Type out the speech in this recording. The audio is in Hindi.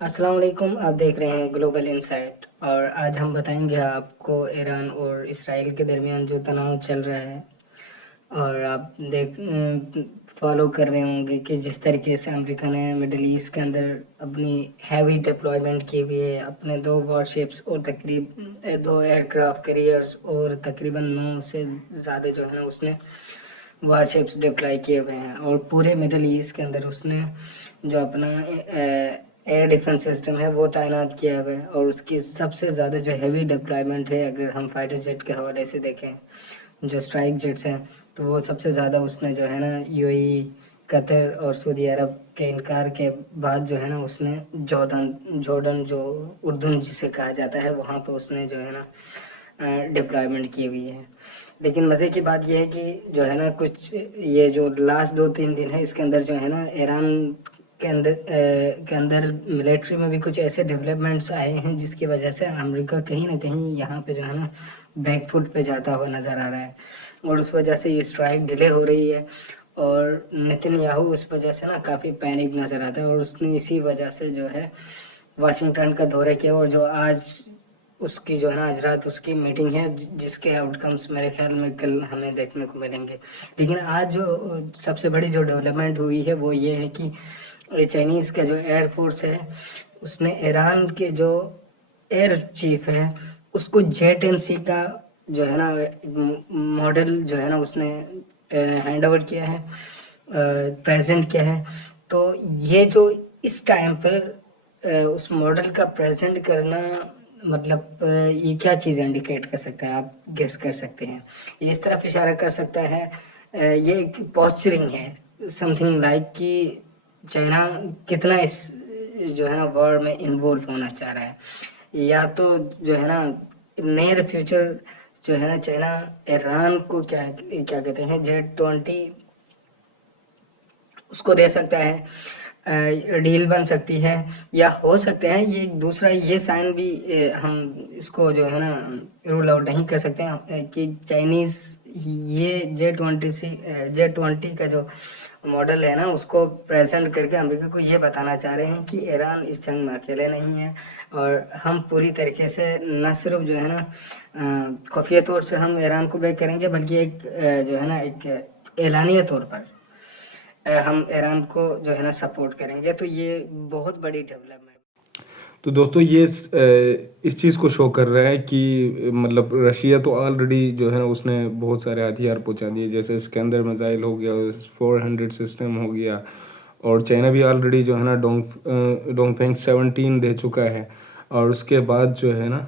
अस्सलाम वालेकुम। आप देख रहे हैं ग्लोबल इनसाइट और आज हम बताएंगे आपको ईरान और इसराइल के दरमियान जो तनाव चल रहा है। और आप फॉलो कर रहे होंगे कि जिस तरीके से अमेरिका ने मिडल ईस्ट के अंदर अपनी हैवी डिप्लॉयमेंट की हुई है, अपने 2 वॉरशिप्स और तकरीब 2 एयरक्राफ्ट कैरियर्स और तकरीबन 9 से ज़्यादा जो है ना उसने वारशिप्स डिप्लॉय किए हुए हैं। और पूरे मिडल ईस्ट के अंदर उसने जो अपना एयर डिफेंस सिस्टम है वो तैनात किया हुआ है। और उसकी सबसे ज़्यादा जो हैवी डिप्लॉयमेंट है, अगर हम फाइटर जेट के हवाले से देखें, जो स्ट्राइक जेट्स हैं, तो वो सबसे ज़्यादा उसने जो है ना यूएई, कतर और सऊदी अरब के इनकार के बाद जो है ना उसने जॉर्डन जो उर्दून जिसे कहा जाता है, वहाँ पे उसने जो है ना डिप्लॉयमेंट की हुई है। लेकिन मज़े की बात यह है कि जो है ना कुछ ये जो लास्ट 2-3 दिन है, इसके अंदर जो है ना ईरान के अंदर मिलिट्री में भी कुछ ऐसे डेवलपमेंट्स आए हैं जिसकी वजह से अमेरिका कहीं ना कहीं यहाँ पे जो है ना बैकफुट पे जाता हुआ नज़र आ रहा है। और उस वजह से ये स्ट्राइक डिले हो रही है और नेतन्याहू उस वजह से ना काफ़ी पैनिक नज़र आता है। और उसने इसी वजह से जो है वाशिंगटन का दौरा किया। और जो आज उसकी जो है ना आज रात उसकी मीटिंग है, जिसके आउटकम्स मेरे ख्याल में कल हमें देखने को मिलेंगे। लेकिन आज जो सबसे बड़ी जो डेवलपमेंट हुई है वो ये है कि चाइनीज़ का जो एयरफोर्स है, उसने ईरान के जो एयर चीफ है उसको जेट-एनसी का जो है ना मॉडल जो है ना उसने हैंड ओवर किया है, प्रेजेंट किया है। तो ये जो इस टाइम पर उस मॉडल का प्रेजेंट करना, मतलब ये क्या चीज़ इंडिकेट कर सकता है, आप गेस कर सकते हैं। ये इस तरफ इशारा कर सकता है, ये एक पॉस्चरिंग है, समथिंग लाइक कि चाइना कितना इस जो है ना वॉर में इन्वॉल्व होना चाह रहा है। या तो जो है ना नियर फ्यूचर जो है ना चाइना ईरान को क्या क्या कहते हैं J-20 उसको दे सकता है, डील बन सकती है। या हो सकते हैं ये दूसरा ये साइन भी, हम इसको जो है ना रूल आउट नहीं कर सकते हैं कि चाइनीज़ ये J-20 का जो मॉडल है ना उसको प्रेजेंट करके अमेरिका को ये बताना चाह रहे हैं कि ईरान इस जंग में अकेले नहीं है। और हम पूरी तरीके से न सिर्फ जो है ना खुफिया तौर से हम ईरान को बैक करेंगे, बल्कि एक जो है ना एक एलानिया तौर पर हम ईरान को जो है ना सपोर्ट करेंगे। तो ये बहुत बड़ी डेवलपमेंट। तो दोस्तों ये इस चीज़ को शो कर रहा है कि मतलब रशिया तो ऑलरेडी जो है ना उसने बहुत सारे हथियार पहुंचा दिए, जैसे स्कैंदर मिसाइल हो गया, 400 सिस्टम हो गया। और चाइना भी ऑलरेडी जो है ना डोंगफेंग 17 दे चुका है। और उसके बाद जो है ना